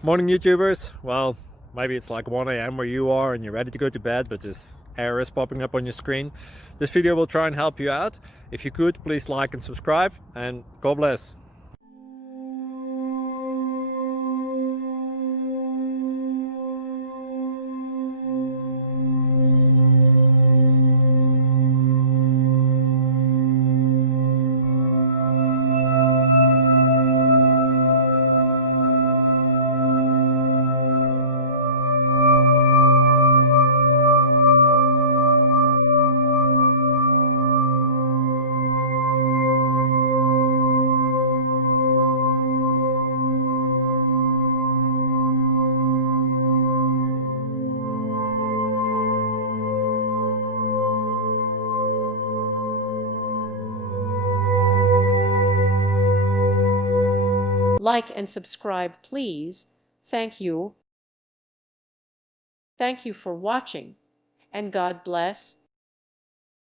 Morning YouTubers. Well, maybe it's like 1 a.m. where you are and you're ready to go to bed, but this error is popping up on your screen. This video will try and help you out. If you could, please like and subscribe, and God bless. Like and subscribe, please. Thank you. Thank you for watching, and God bless.